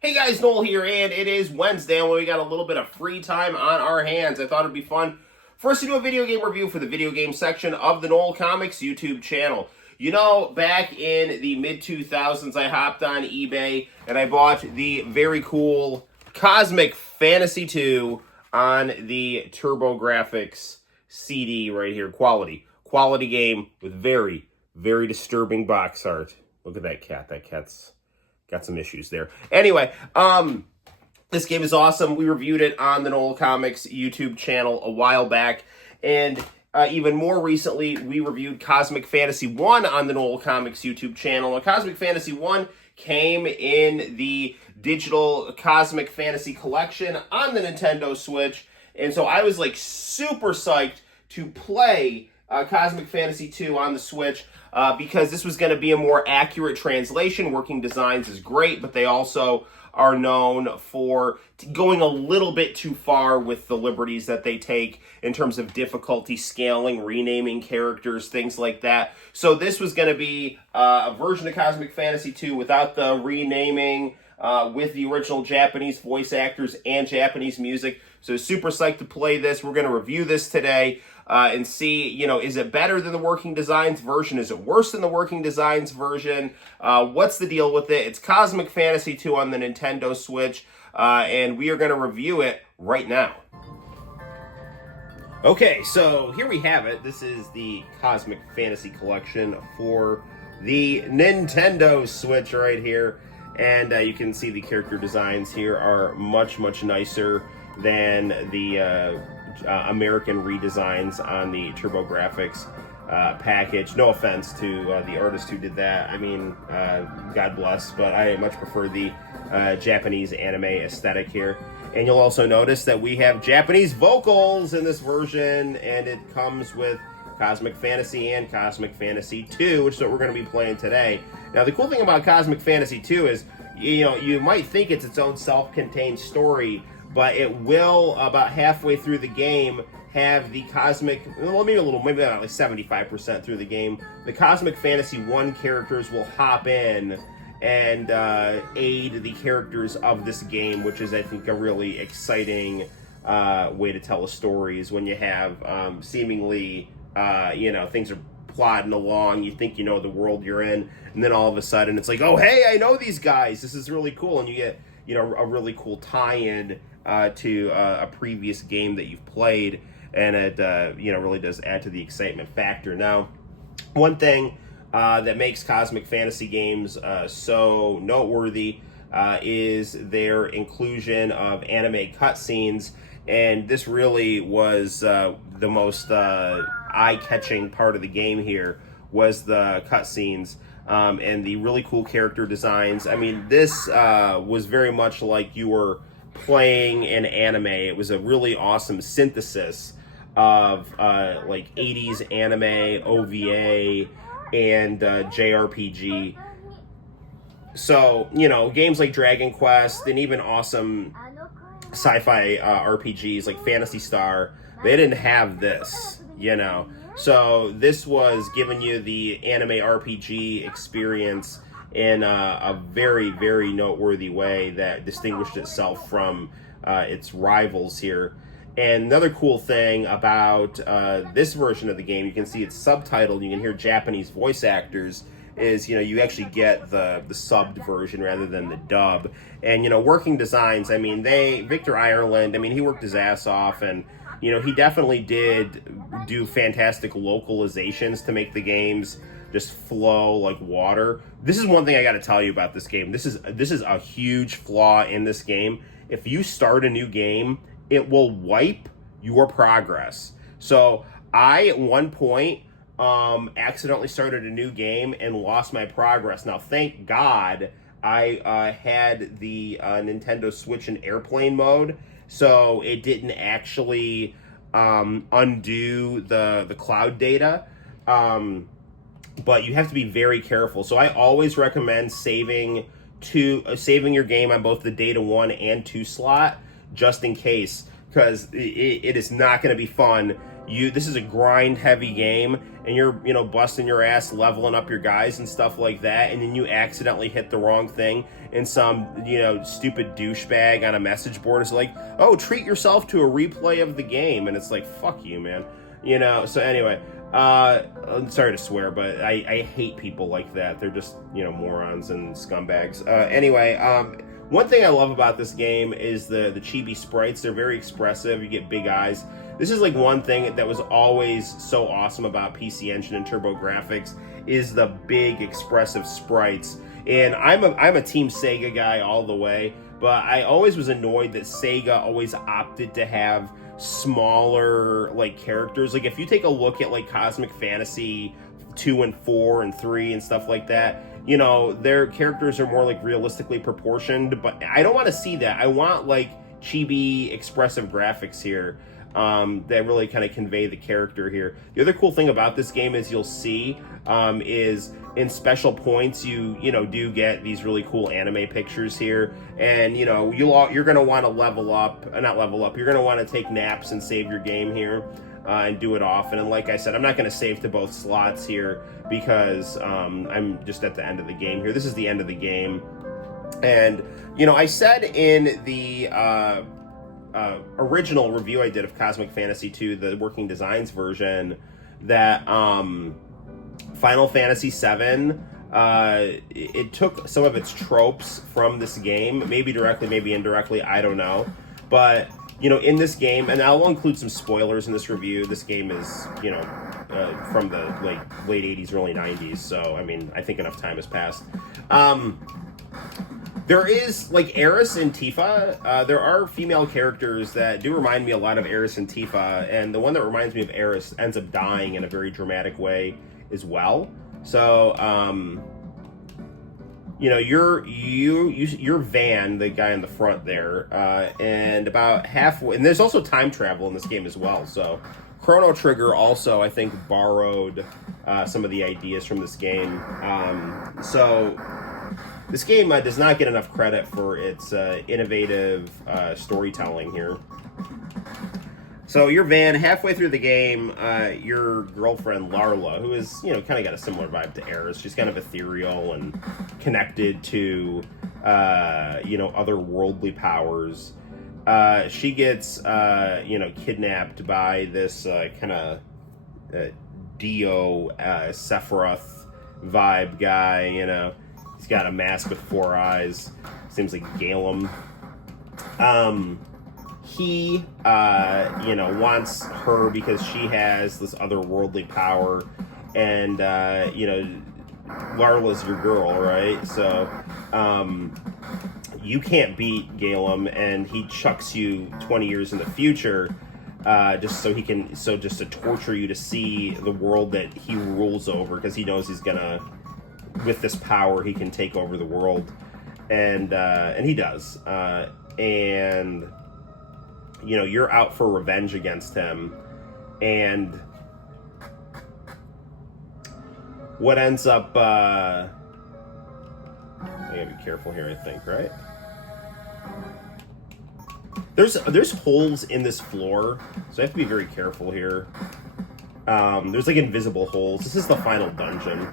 Hey guys, Noel here, and it is Wednesday, and we got a little bit of free time on our hands. I thought it'd be fun for us to do a video game review for the video game section of the Noel Comics YouTube channel. You know, back in the mid-2000s, I hopped on eBay, and I bought the very cool Cosmic Fantasy 2 on the TurboGrafx CD right here. Quality game with very, very disturbing box art. Look at that cat. That cat's got some issues there. Anyway, this game is awesome. We reviewed it on the Noel Comics YouTube channel a while back, and even more recently, we reviewed Cosmic Fantasy 1 on the Noel Comics YouTube channel. Now, Cosmic Fantasy 1 came in the digital Cosmic Fantasy collection on the Nintendo Switch, and so I was like super psyched to play Cosmic Fantasy 2 on the Switch because this was going to be a more accurate translation. Working Designs is great, but they also are known for going a little bit too far with the liberties that they take in terms of difficulty scaling, renaming characters, things like that. So this was going to be a version of Cosmic Fantasy 2 without the renaming, with the original Japanese voice actors and Japanese music. So super psyched to play this. We're going to review this today and see, you know, is it better than the Working Designs version? Is it worse than the Working Designs version? What's the deal with it? It's Cosmic Fantasy 2 on the Nintendo Switch, and we are going to review it right now. Okay, so here we have it. This is the Cosmic Fantasy collection for the Nintendo Switch right here. And you can see the character designs here are much, much nicer than the American redesigns on the TurboGrafx package. No offense to the artist who did that. I mean, God bless, but I much prefer the Japanese anime aesthetic here. And you'll also notice that we have Japanese vocals in this version, and it comes with Cosmic Fantasy and Cosmic Fantasy 2, which is what we're going to be playing today. Now, the cool thing about Cosmic Fantasy 2 is, you know, you might think it's its own self-contained story, but it will, about halfway through the game, have the Cosmic, well, maybe about like 75% through the game, the Cosmic Fantasy 1 characters will hop in and aid the characters of this game, which is, I think, a really exciting way to tell a story, is when you have seemingly, you know, things are plodding along, you think you know the world you're in, and then all of a sudden it's like, oh, hey, I know these guys, this is really cool, and you get, you know, a really cool tie-in to a previous game that you've played, and it, you know, really does add to the excitement factor. Now, one thing that makes Cosmic Fantasy games so noteworthy is their inclusion of anime cutscenes, and this really was the most eye-catching part of the game here, was the cutscenes and the really cool character designs. I mean, this was very much like you were playing an anime. It was a really awesome synthesis of like 80s anime, OVA, and JRPG. So, you know, games like Dragon Quest and even awesome sci-fi RPGs like Phantasy Star, they didn't have this, you know. So this was giving you the anime RPG experience in a very, very noteworthy way that distinguished itself from its rivals here. And another cool thing about this version of the game, you can see it's subtitled, you can hear Japanese voice actors, is, you know, you actually get the subbed version rather than the dub. And, you know, Working Designs, I mean, Victor Ireland, I mean, he worked his ass off, and, you know, he definitely did do fantastic localizations to make the games just flow like water. This is one thing I got to tell you about this game. This is a huge flaw in this game. If you start a new game, it will wipe your progress. So I, at one point, accidentally started a new game and lost my progress. Now, thank God I had the Nintendo Switch in airplane mode, so it didn't actually undo the cloud data. But you have to be very careful. So I always recommend saving your game on both the Data 1 and 2 slot, just in case, because it is not going to be fun this is a grind heavy game, and you're busting your ass leveling up your guys and stuff like that, and then you accidentally hit the wrong thing, and some stupid douchebag on a message board is like, oh, treat yourself to a replay of the game, and it's like, fuck you, man. So anyway, I'm sorry to swear, but I hate people like that. They're just morons and scumbags. Anyway, one thing I love about this game is the chibi sprites. They're very expressive. You get big eyes. This is like one thing that was always so awesome about PC Engine and TurboGrafx is the big expressive sprites. And I'm a Team Sega guy all the way, but I always was annoyed that Sega always opted to have smaller like characters. Like if you take a look at like Cosmic Fantasy 2 and 4 and 3 and stuff like that, their characters are more like realistically proportioned, but I don't want to see that. I want like chibi expressive graphics here that really kind of convey the character here. The other cool thing about this game is you'll see is in special points you do get these really cool anime pictures here, and you're going to want to not level up, you're going to want to take naps and save your game here and do it often. And like I said, I'm not going to save to both slots here because I'm just at the end of the game here. This is the end of the game, and I said in the original review I did of Cosmic Fantasy 2, the Working Designs version, that Final Fantasy 7 it took some of its tropes from this game, maybe directly, maybe indirectly, I don't know, but in this game, and I'll include some spoilers in this review, this game is from the late 80s, early 90s, so I mean I think enough time has passed. There is, like, Aeris and Tifa. There are female characters that do remind me a lot of Aeris and Tifa, and the one that reminds me of Aeris ends up dying in a very dramatic way as well. So, you're Van, the guy in the front there, and about halfway, and there's also time travel in this game as well. So, Chrono Trigger also, I think, borrowed some of the ideas from this game. This game does not get enough credit for its innovative storytelling here. So you're Van. Halfway through the game, your girlfriend Larla, who is kind of got a similar vibe to Aeris, she's kind of ethereal and connected to otherworldly powers. She gets kidnapped by this kind of Dio Sephiroth vibe guy. He's got a mask with 4 eyes. Seems like Galem. He, wants her because she has this otherworldly power, and, Larla's your girl, right? So, you can't beat Galem, and he chucks you 20 years in the future, just to torture you to see the world that he rules over, because he knows he's gonna, with this power, he can take over the world, and he does. And you're out for revenge against him, and what ends up, I gotta be careful here, I think, right? There's holes in this floor, so I have to be very careful here. There's like invisible holes. This is the final dungeon.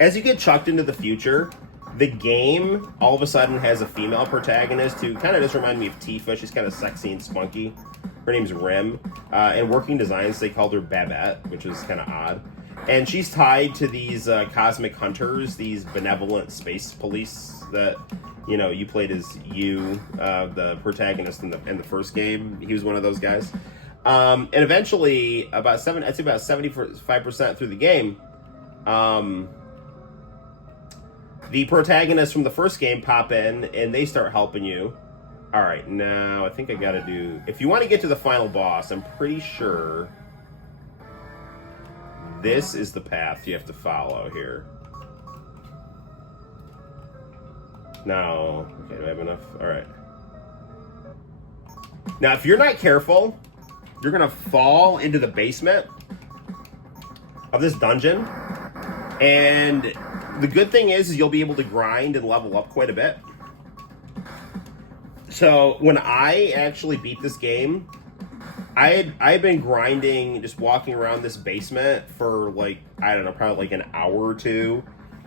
As you get chucked into the future, the game all of a sudden has a female protagonist who kind of does remind me of Tifa. She's kind of sexy and spunky. Her name's Rim. In Working Designs, they called her Babette, which is kind of odd. And she's tied to these cosmic hunters, these benevolent space police that, you played as the protagonist in the first game. He was one of those guys. And eventually, about 75% through the game, the protagonists from the first game pop in, and they start helping you. All right, now I think I gotta do... If you want to get to the final boss, I'm pretty sure this is the path you have to follow here. No. Okay, do I have enough? All right. Now, if you're not careful, you're gonna fall into the basement of this dungeon, and the good thing is you'll be able to grind and level up quite a bit. So when I actually beat this game, I'd been grinding, just walking around this basement for like, I don't know, probably like an hour or two,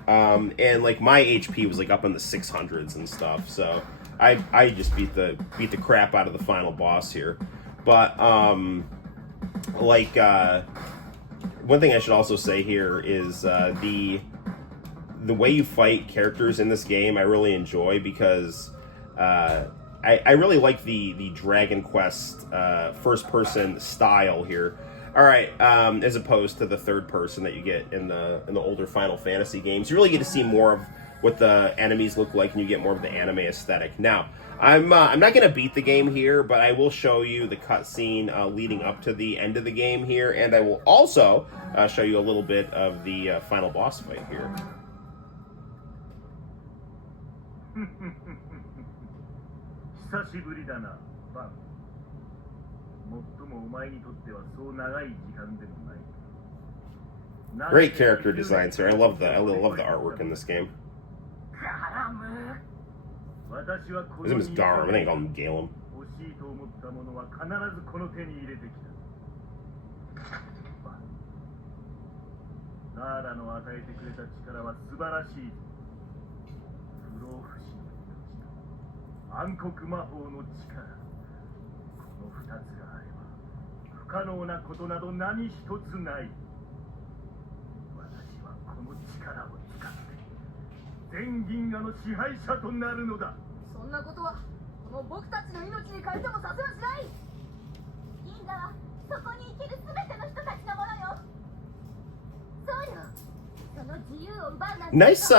and like my HP was like up in the 600s and stuff. So I just beat the crap out of the final boss here. But like one thing I should also say here is the way you fight characters in this game I really enjoy, because I really like the Dragon Quest first person style here. All right, as opposed to the third person that you get in the older Final Fantasy games. You really get to see more of what the enemies look like, and you get more of the anime aesthetic. Now, I'm not going to beat the game here, but I will show you the cutscene leading up to the end of the game here, and I will also show you a little bit of the final boss fight here. 久しぶりだな、バン。もっともお前にとってはそう長い時間でもない。Great character design, sir. I love the artwork in this game. His name is Garm. I think I call him Galen. 欲しいと思ったものは必ずこの手に入れてきた。ザーラの与えてくれた力は素晴らしい。不老不死の命と暗黒魔法の力。この二つがあれば不可能なことなど何一つない。私はこの力を使って全銀河の支配者となるのだ。そんなことはこの僕たちの命に変えてもさせはしない。銀河はそこに生きる全ての人たちのものよ。そうよ。その自由を奪うなんて。Nice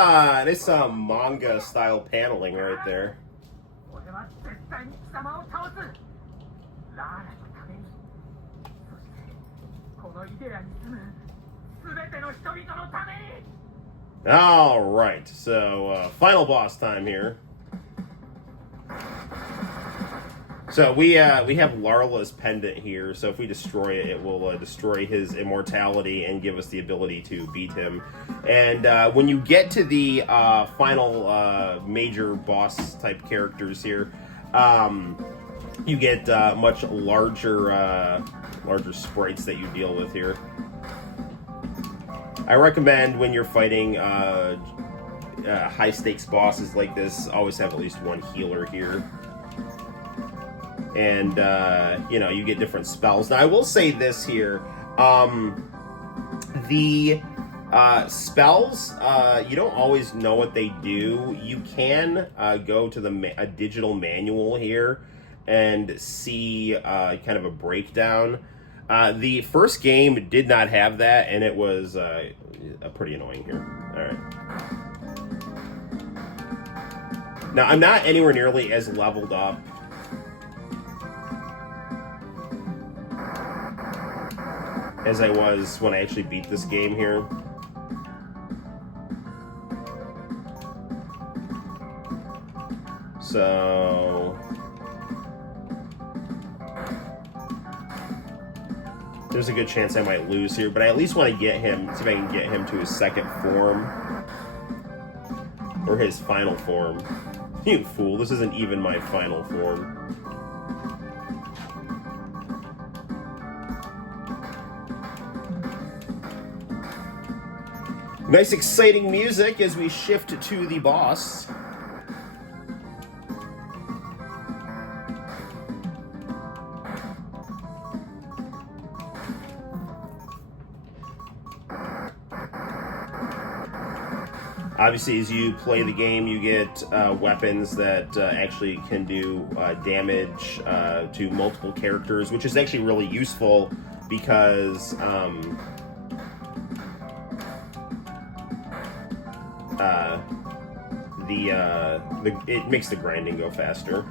manga style paneling right there. 俺は絶対に貴様を倒す。ラーラのために。そしてこのイデアに住む全ての人々のために。All right, so final boss time here. So we have Larla's pendant here. So if we destroy it, it will destroy his immortality and give us the ability to beat him. And when you get to the final major boss type characters here, you get much larger sprites that you deal with here. I recommend when you're fighting high stakes bosses like this, always have at least one healer here. And, you know, you get different spells. Now, I will say this here. The spells, you don't always know what they do. You can go to a digital manual here and see kind of a breakdown. The first game did not have that, and it was pretty annoying here. All right. Now, I'm not anywhere nearly as leveled up as I was when I actually beat this game here. So there's a good chance I might lose here, but I at least want to get him, see if I can get him to his second form. Or his final form. You fool, this isn't even my final form. Nice exciting music as we shift to the boss. Obviously, as you play the game, you get weapons that actually can do damage to multiple characters, which is actually really useful because it makes the grinding go faster.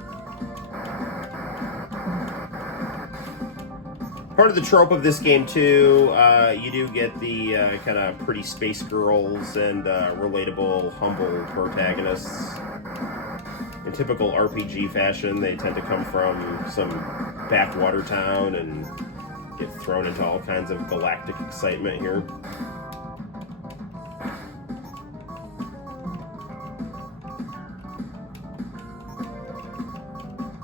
Part of the trope of this game, too, you do get the kind of pretty space girls and relatable, humble protagonists. In typical RPG fashion, they tend to come from some backwater town and get thrown into all kinds of galactic excitement here.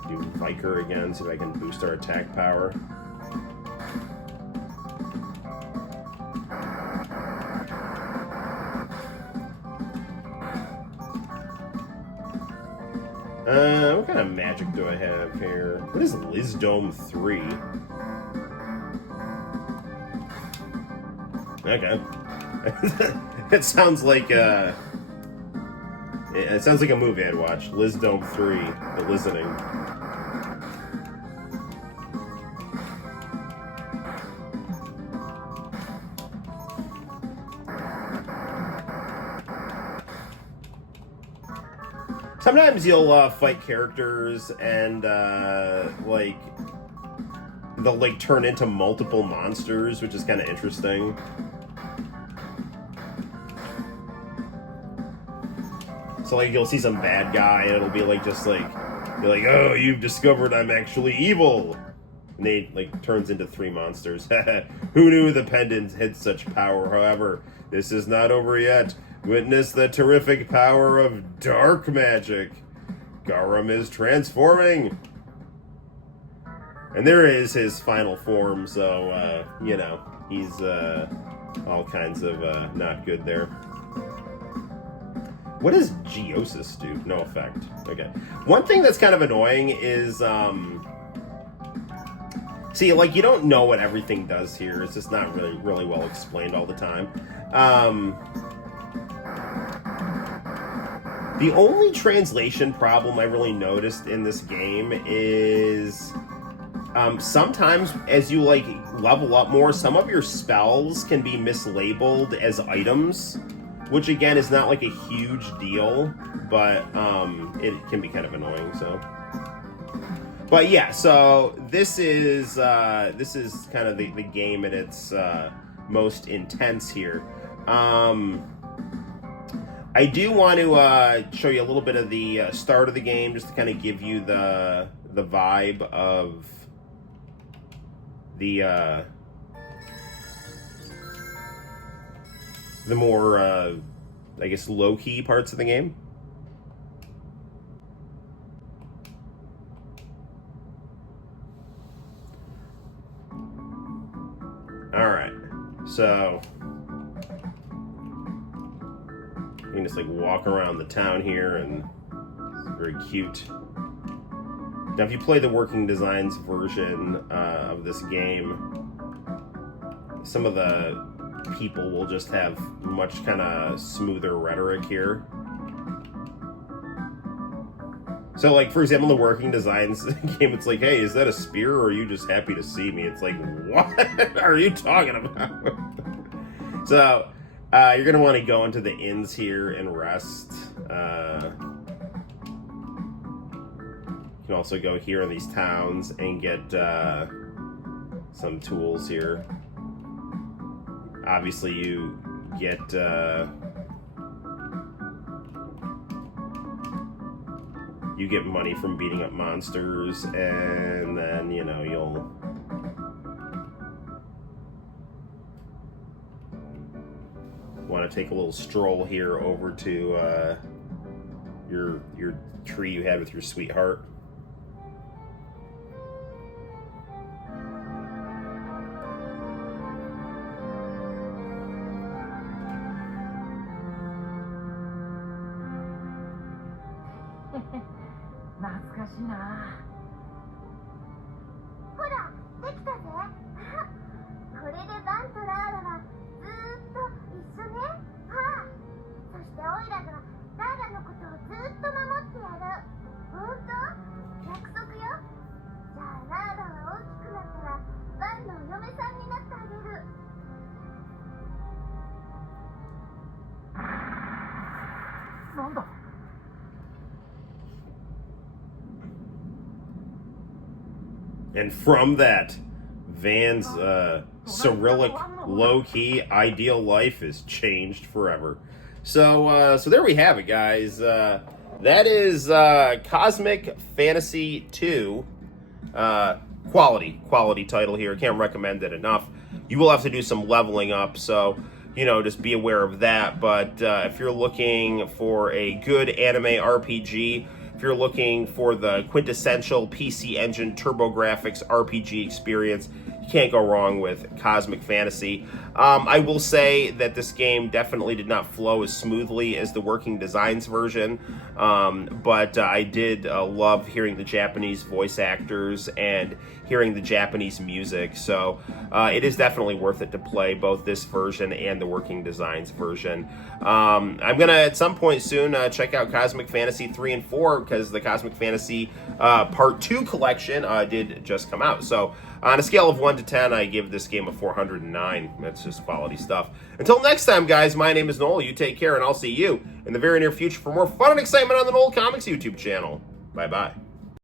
Do Viker again, see if I can boost our attack power. What kind of magic do I have here? What is Lizdome 3? Okay. It sounds like it sounds like a movie I'd watch. Lizdome 3, The Listening. Sometimes you'll fight characters and like they'll like turn into multiple monsters, which is kind of interesting. So like you'll see some bad guy and it'll be like just like you're like, oh, you've discovered I'm actually evil. And they like turns into 3 monsters. Who knew the pendant had such power? However, this is not over yet. Witness the terrific power of dark magic. Garam is transforming. And there is his final form, so, you know, he's all kinds of not good there. What does Geosis do? No effect. Okay. One thing that's kind of annoying is, see, like, you don't know what everything does here. It's just not really well explained all the time. The only translation problem I really noticed in this game is sometimes as you like level up more, some of your spells can be mislabeled as items, which again is not like a huge deal, but it can be kind of annoying. So, but yeah, so this is kind of the game at its most intense here. I do want to show you a little bit of the start of the game, just to kind of give you the vibe of the more I guess low-key parts of the game. All right, so you can just like walk around the town here, and it's very cute. Now, if you play the Working Designs version of this game, some of the people will just have much kind of smoother rhetoric here. So, like, for example, in the Working Designs game, it's like, hey, is that a spear, or are you just happy to see me? It's like, what are you talking about? So, you're going to want to go into the inns here and rest. You can also go here in these towns and get some tools here. Obviously, you get money from beating up monsters, and then, you know, you'll want to take a little stroll here over to your tree you had with your sweetheart. And from that, Van's Cyrillic low-key ideal life is changed forever. So there we have it, guys. That is Cosmic Fantasy 2. Quality title here. Can't recommend it enough. You will have to do some leveling up, so, you know, just be aware of that. But if you're looking for a good anime RPG, if you're looking for the quintessential PC Engine TurboGrafx RPG experience, you can't go wrong with Cosmic Fantasy. I will say that this game definitely did not flow as smoothly as the Working Designs version, but I did love hearing the Japanese voice actors and hearing the Japanese music, so it is definitely worth it to play both this version and the Working Designs version. I'm going to, at some point soon, check out Cosmic Fantasy 3 and 4, because the Cosmic Fantasy Part 2 collection did just come out. So on a scale of 1 to 10, I give this game a 409. That's just quality stuff. Until next time, guys, my name is Noel. You take care, and I'll see you in the very near future for more fun and excitement on the Noel Comics YouTube channel. Bye-bye.